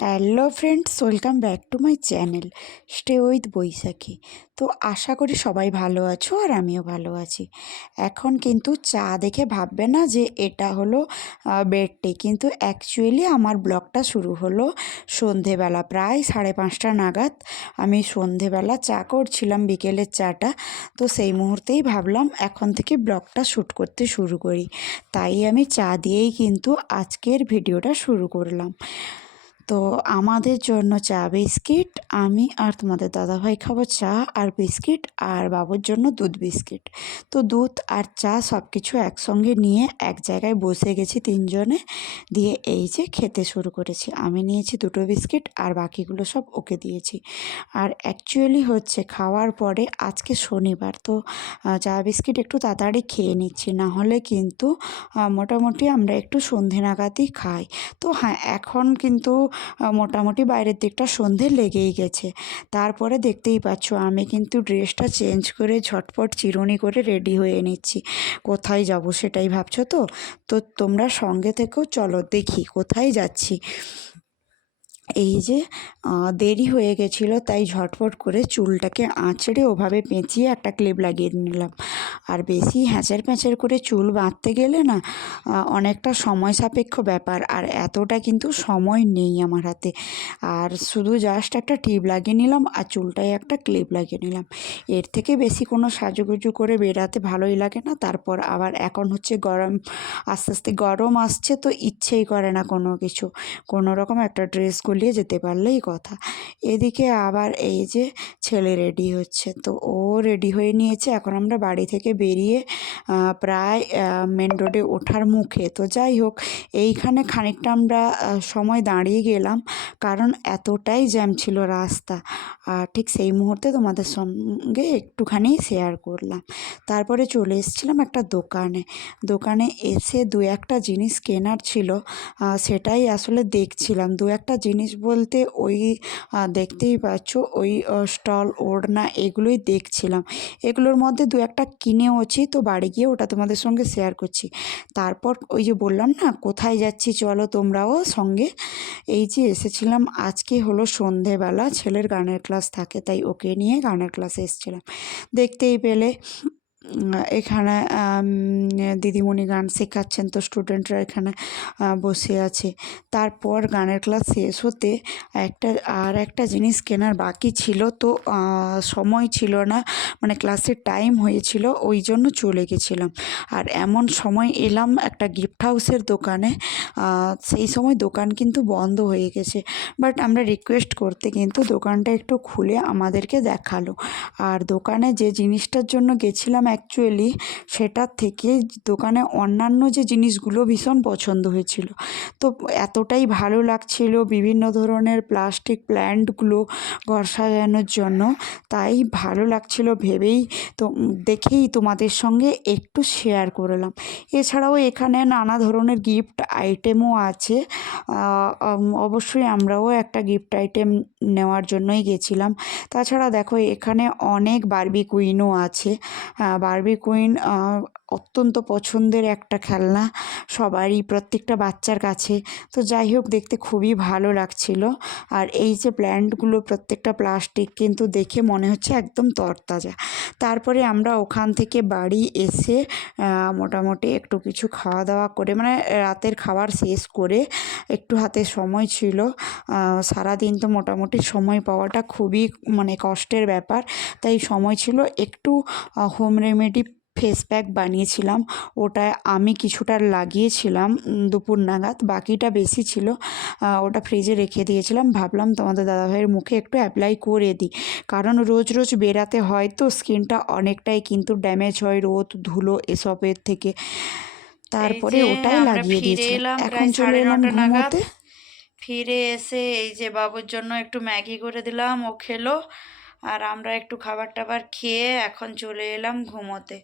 Hello friends welcome back to my channel stay with Baishakhi তো আশা করি সবাই ভালো আছো আর আমিও ভালো আছি। এখন কিন্তু চা দেখে ভাববে না যে এটা হলো বেডটি কিন্তু অ্যাকচুয়ালি আমার ব্লগটা শুরু হলো সন্ধেবেলা, প্রায় সাড়ে পাঁচটা নাগাদ। আমি সন্ধেবেলা চা করছিলাম, বিকেলের চাটা। তো সেই মুহূর্তেই ভাবলাম এখন থেকে ব্লগটা শ্যুট করতে শুরু করি। তাই আমি চা দিয়েই কিন্তু আজকের ভিডিওটা শুরু করলাম। তো আমাদের জন্য চা, বিস্কিট, আমি আর তোমাদের দাদাভাই খাব চা আর বিস্কিট আর বাবুর জন্য দুধ বিস্কিট। তো দুধ আর চা সব কিছু একসঙ্গে নিয়ে এক জায়গায় বসে গেছি তিনজনে, দিয়ে এই যে খেতে শুরু করেছি। আমি নিয়েছি দুটো বিস্কিট আর বাকিগুলো সব ওকে দিয়েছি। আর অ্যাকচুয়ালি হচ্ছে খাওয়ার পরে আজকে শনিবার, তো চা, বিস্কিট একটু তাড়াতাড়ি খেয়ে নিচ্ছি না হলে কিন্তু মোটামুটি আমরা একটু সন্ধে নাগাদই খাই। তো হ্যাঁ এখন কিন্তু মোটামুটি বাইরের দিকটা সন্ধে লেগেই গেছে। তারপরে দেখতেই পাচ্ছ, আমি কিন্তু ড্রেসটা চেঞ্জ করে ঝটপট চিরুনি করে রেডি হয়ে নিচ্ছি। কোথায় যাব সেটাই ভাবছ তো? তো তোমরা সঙ্গে থেকেও চলো, দেখি কোথায় যাচ্ছি। এই যে দেরি হয়ে গেছিল, তাই ঝটপট করে চুলটাকে আঁচড়ে ওভাবে পেঁচিয়ে একটা ক্লিপ লাগিয়ে নিলাম। আর বেশি হ্যাঁচের প্যাঁচের করে চুল বাঁধতে গেলে না অনেকটা সময় সাপেক্ষ ব্যাপার। আর এতটা কিন্তু সময় নেই আমার হাতে। আর শুধু জাস্ট একটা টিপ লাগিয়ে নিলাম আর চুলটায় একটা ক্লিপ লাগিয়ে নিলাম। এর থেকে বেশি কোনো সাজুগুজু করে বেরাতে ভালোই লাগে না। তারপর আবার এখন হচ্ছে গরম, আস্তে আস্তে গরম আসছে তো ইচ্ছেই করে না কোনো কিছু। কোনো রকম একটা ড্রেস গলিয়ে যেতে পারলেই কথা। এদিকে আবার এই যে ছেলে রেডি হচ্ছে তো ও রেডি হয়ে নিয়েছে। এখন আমরা বাড়ি থেকে বেরিয়ে প্রায় মেন রোডে ওঠার মুখে। তো যাই হোক, এইখানে খানিকটা আমরা সময় দাঁড়িয়ে গেলাম। কারণ এতটাই জ্যাম ছিল রাস্তা। আর ঠিক সেই মুহূর্তে তোমাদের সঙ্গে একটুখানি শেয়ার করলাম। তারপরে চলে এসেছিলাম একটা দোকানে। দোকানে এসে দু একটা জিনিস কেনার ছিল সেটাই আসলে দেখছিলাম। দু একটা জিনিস বলতে ওই দেখতেই পাচ্ছ, ওই স্টল, ওড়না, এগুলোই দেখছিলাম এগুলোর মধ্যে দু একটা কিনেওছি, তো বাড়ি গিয়ে ওটা তোমাদের সঙ্গে শেয়ার করছি। তারপর ওই যে বললাম না, কোথায় যাচ্ছি চলো তোমরাও সঙ্গে। এই যে এসেছিলাম, আজকে হলো সন্ধেবেলা, ছেলের গানের ক্লাস থাকে, তাই ওকে নিয়ে গানের ক্লাসে এসেছিলাম। দেখতেই পেলে। এখানে দিদিমণি গান শেখাচ্ছেন তো স্টুডেন্টরা এখানে বসে আছে। তারপর গানের ক্লাস শেষ হতে একটা, আর একটা জিনিস কেনার বাকি ছিল তো সময় ছিল না মানে ক্লাসের টাইম হয়েছিল, ওই জন্য চলে গেছিলাম। আর এমন সময় এলাম একটা গিফট হাউসের দোকানে সেই সময় দোকান কিন্তু বন্ধ হয়ে গেছে। বাট আমরা রিকোয়েস্ট করতে কিন্তু দোকানটা একটু খুলে আমাদেরকে দেখাল। আর দোকানে যে জিনিসটার জন্য গেছিলাম অ্যাকচুয়ালি সেটার থেকে দোকানে অন্যান্য যে জিনিসগুলো ভীষণ পছন্দ হয়েছিল। তো এতটাই ভালো লাগছিল বিভিন্ন ধরনের প্লাস্টিক প্ল্যান্টগুলো ঘর সাজানোর জন্য। তাই ভালো লাগছিল ভেবেই তো দেখেই তোমাদের সঙ্গে একটু শেয়ার করলাম। এছাড়াও এখানে নানা ধরনের গিফট আইটেমও আছে। অবশ্যই আমরাও একটা গিফট আইটেম নেওয়ার জন্যই গেছিলাম। তাছাড়া দেখো এখানে অনেক বারবি কুইনও আছে। বারবি কুইন অত্যন্ত পছন্দের একটা খেলনা সবারই, প্রত্যেকটা বাচ্চার কাছে। তো যাই হোক, দেখতে খুবই ভালো লাগছিল। আর এই যে প্ল্যান্টগুলো প্রত্যেকটা প্লাস্টিক কিন্তু দেখে মনে হচ্ছে একদম তরতাজা। তারপরে আমরা ওখান থেকে বাড়ি এসে মোটামুটি একটু কিছু খাওয়া দাওয়া করে মানে রাতের খাবার শেষ করে একটু হাতে সময় ছিল। সারাদিন তো মোটামুটি সময় পাওয়াটা খুবই মানে কষ্টের ব্যাপার। তাই সময় ছিল একটু হোম রেমেডি ফেস প্যাক বানিয়েছিলাম। ওটা আমি কিছুটা লাগিয়েছিলাম দুপুর নাগাদ। বাকিটা বেশি ছিল ওটা ফ্রিজে রেখে দিয়েছিলাম। ভাবলাম তোমাদের দাদাভাইয়ের মুখে একটু অ্যাপ্লাই করে দিই। কারণ রোজ রোজ বেরাতে হয় তো স্কিনটা অনেকটাই কিন্তু ড্যামেজ হয় রোদ ধুলো এসবের থেকে। তারপরে ওটাই লাগিয়ে ফিরে দিয়েছিলাম। এখন চলে এলাম। ঘুমোতে। ফিরে এসে এই যে বাবুর জন্য একটু ম্যাগি করে দিলাম ও খেলো। আর আমরা একটু খাবার টাবার খেয়ে এখন চলে এলাম ঘুমোতে।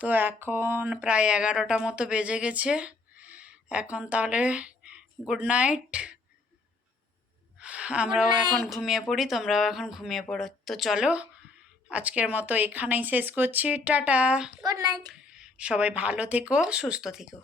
তো এখন প্রায় এগারোটা মতো বেজে গেছে। এখন তাহলে গুড নাইট আমরাও এখন ঘুমিয়ে পড়ি তোমরাও এখন ঘুমিয়ে পড়ো। তো চলো আজকের মতো এখানেই শেষ করছি। টাটা। গুড নাইট সবাই ভালো থেকো সুস্থ থেকো।